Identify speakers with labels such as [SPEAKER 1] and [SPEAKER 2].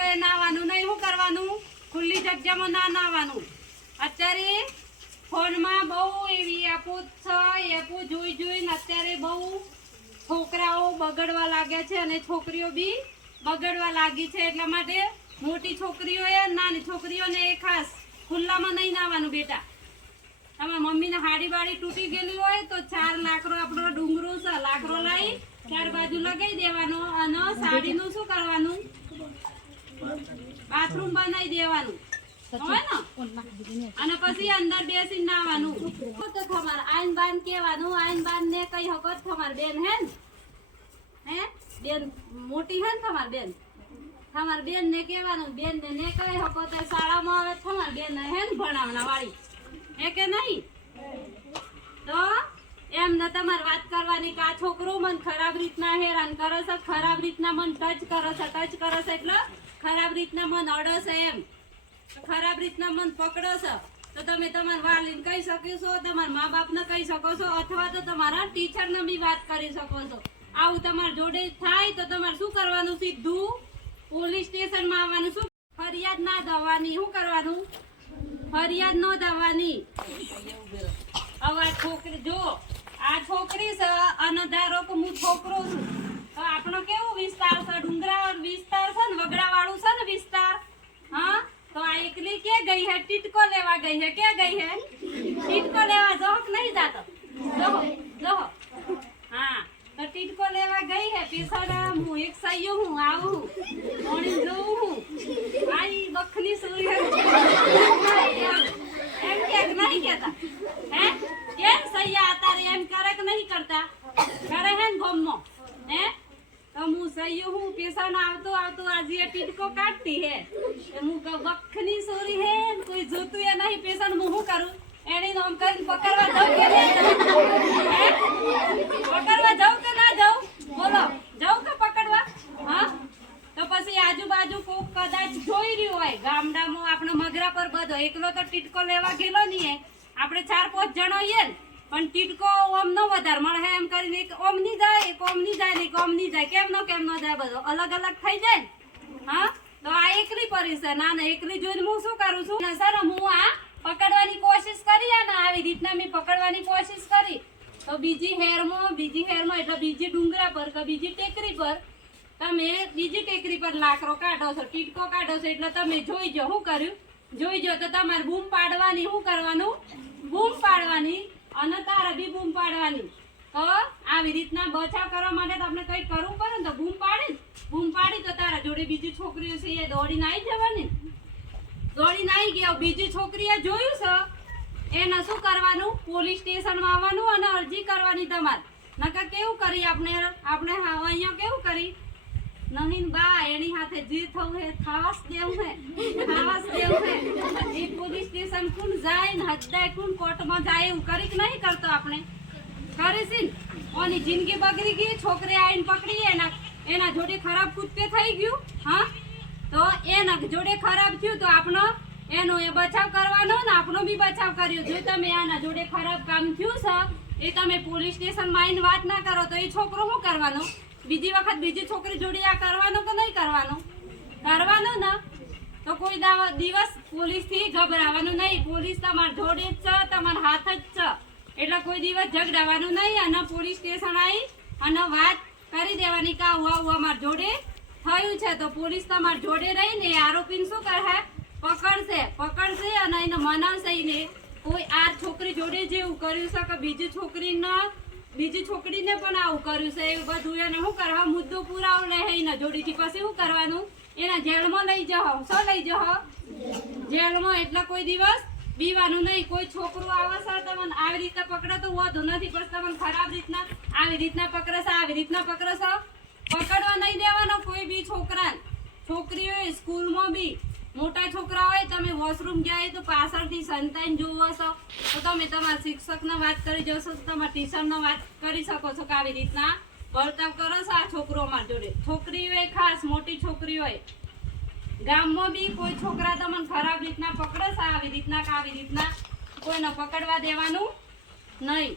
[SPEAKER 1] છોકરીઓએ નાવાનું નહીં શું કરવાનું? ખુલ્લી જગ્યામાં ના નાવાનું. અત્યારે ફોનમાં બહુ એવી એપો છે એપો જોઈ જોઈને અત્યારે બહુ છોકરાઓ બગડવા લાગ્યા છે અને છોકરીઓ બી બગડવા લાગી છે. એટલા માટે મોટી છોકરીઓએ નાની છોકરીઓને એ ખાસ ખુલ્લામાં નહીં નાવાનું બેટા. તમારા મમ્મીને હાડી બાડી તૂટી ગયેલી હોય તો ચાર લાકડો આપણો ડુંગરો છે લાકડો લાવી ચાર બાજુ લગાવી દેવાનો અને સાડીનું શું કરવાનું? બાથરૂમ બનાવી દેવાનું. અને પછી અંદર બેસી નાવાનું. તમારે આઈન બાન કેવાનું આઈન બાન ને કઈ હકો તમાર બેન હે ને? હે? બેન મોટી હે ને તમાર બેન? તમાર બેન ને કેવાનું બેન ને ને કઈ હકો તો શાળામાં આવે તમાર બેન હે ને ભણાવના વાળી? હે કે નહીં? તો એમ ને તમારે વાત કરવાની કે આ છોકરો મન ખરાબ રીતના હેરાન કરે છે ખરાબ રીતના મન ટચ કરે છે ટચ કરે છે એટલે ખરાબ રીતના મન અડે એમ. ખરાબ રીતના મન પકડો છો. તો તમે તમારા વાલીને કહી શકો છો, તમારા મા બાપને કહી શકો છો, અથવા તો તમારા ટીચરને બી વાત કરી શકો છો. આવું તમારા જોડે થાય તો તમારે શું કરવાનું સીધું? પોલીસ સ્ટેશનમાં આવવાનું શું? ફરિયાદ ના દવાની. શું કરવાનું? ફરિયાદ ન દવાની. હવે આ છોકરી, જો, આ છોકરી છે, અને ધારો કે હું છોકરો છું. તો આપણો કેવો વિસ્તાર છે? ડુંગરા વિસ્તાર છે ને વગડા વાળું છે ને વિસ્તાર હા એકલી કે ગઈ હે, ટીટકો લેવા ગઈ હે, કે ગઈ હે? ટીટકો લેવા જો કે નહીં જાતો? જો જો હા, તો ટીટકો લેવા ગઈ હે પીસડા હું, એક સૈયો હું, આવું મોણી જોઉં હું. આઈ બખની સુઈ હે. એમ કે નહીં કેતા હે કેમ સૈયા અતારે એમ કરે કે નહીં કરતા કરે હે ને ગમો હે તો હું સૈયો હું પેશાન આવતો આવતો આજે ટીટકો કાઢતી હે. હું વખની સોરી હે, કોઈ જોતું એ નહીં, પેશાન હું શું કરું? એને નામ કરીને પકડવા જાઉં કે? પકડવા જાઉં કે ના જાઉં? બોલો, જાઉં કે પકડવા? હા? તો પછી આજુબાજુ કોક કદાચ જોઈ રહ્યું હોય, ગામડામાં આપણે મગરા પર બધો, એકલો તો ટીટકો લેવા ગયેલો નહીં. આપણે ચાર પાંચ જણો ને, પણ ટીટકો ઓમ નો વધારે મળે એમ કરીને એક ઓમની એક ની જાય ને કોમની જાય. કેમ નો કેમ નો જાય બધો. અલગ અલગ થઈ જાય હા? તો આ એકલી પરી છે. ના ના એકલી જોઈને હું શું કરું છું? ને, સર, હું આ પકડવાની કોશિશ કરી અને આવી રીતના મેં પકડવાની કોશિશ કરી. તો બીજી હેરમાં બીજી હેરમાં એટલે બીજી ડુંગરા પર કે બીજી ટેકરી પર તમે બીજી ટેકરી પર લાકડો કાઢો છો, ટીટકો કાઢો છો એટલે તમે જોઈ જો શું કર્યું? જોઈ જો તો તમારે બૂમ પાડવાની શું કરવાનું? બૂમ પાડવાની. અને તારા બી બૂમ પાડવાની. તો આવી રીતના બચાવ કરવા માટે તો આપણે કંઈક કરવું પડે ને તો બૂમ પાડી. બૂમ પાડી તો તારા જોડે બીજી છોકરીઓ છે, એ દોડીને આવી જવાની. દોડીને આવી ગયા બીજી છોકરીએ જોયું છે. એને શું કરવાનું? પોલીસ સ્ટેશનમાં આવવાનું અને અરજી કરવાની તમારે. નકર કેવું કરી આપણે? આપણે અહીંયા કેવું કરી? નહીં બા, એની હાથે જે થવું હે ખાવાસ દેવું હે ખાવાસ દેવું હે. એ પોલીસ સ્ટેશન કોણ જાય ને હદાય કોણ કોર્ટમાં જાય એવું કરી કે નહીં કરતો આપણે? કરે છે ને ઓની જિંદગી બગડી ગઈ, છોકરે આવીને પકડી, એના એના જોડે ખરાબ કૂદકે થઈ ગયું, હા? તો એના જોડે ખરાબ થયું તો આપણો, એનો એ બચાવ કરવાનો ને આપણો બી બચાવ કર્યો. જો તમે આના જોડે ખરાબ કામ થયું છે, એ તમે પોલીસ સ્ટેશનમાં માં વાત ના કરો તો એ છોકરો શું કરવાનો? બીજી વખત બીજી છોકરી જોડે આ કરવાનો કે નહીં કરવાનો? કરવાનો ને, તો કોઈ દાવ- દિવસ પોલીસથી ગભરાવાનું નહીં. પોલીસ તમારા જોડે જ છે, તમારા હાથ જ છે. એટલે કોઈ દિવસ ઝઘડાવાનું નહીં અને પોલીસ સ્ટેશન આવી અને વાત કરી દેવાની કે આવું આવું અમારા જોડે થયું છે. તો પોલીસ તમારા જોડે રહીને આરોપીને શું કરે પકડશે પકડશે અને એને મનાવશે એને. કોઈ આ છોકરી જોડે જેવું કર્યું છે કે બીજી છોકરીને બીજી છોકરીને પણ આવું કર્યું છે, એવું બધું એને શું કરવા મુદ્દો પુરાવો લે એના જોડીથી. પછી શું કરવાનું? એના જેલમાં લઈ જાઓ શું લઈ જાઓ જેલમાં. એટલે કોઈ દિવસ બીવાનું નહીં, કોઈ છોકરું આવે સર તમને આવી રીતે પકડે તો વધુ નથી પણ તમને ખરાબ રીતના, આવી રીતના પકડશે આવી રીતના પકડે પકડવા નહીં દેવાનો કોઈ બી છોકરાને. છોકરીઓ સ્કૂલમાં બી, મોટા છોકરા હોય, તમે વોશરૂમ ગયા તો પાછળથી સંતાન જોવો છો. તો તમે તમારા શિક્ષકને વાત કરી જશો, તો તમારા ટીચરને વાત કરી શકો છો કે આવી રીતના વર્તાવ કરો છો આ છોકરો અમારા જોડે. છોકરીઓએ ખાસ, મોટી છોકરી હોય ગામમાં બી કોઈ છોકરા તમને ખરાબ રીતના પકડે છે, આવી રીતના કે આવી રીતના. કોઈને પકડવા દેવાનું નહીં.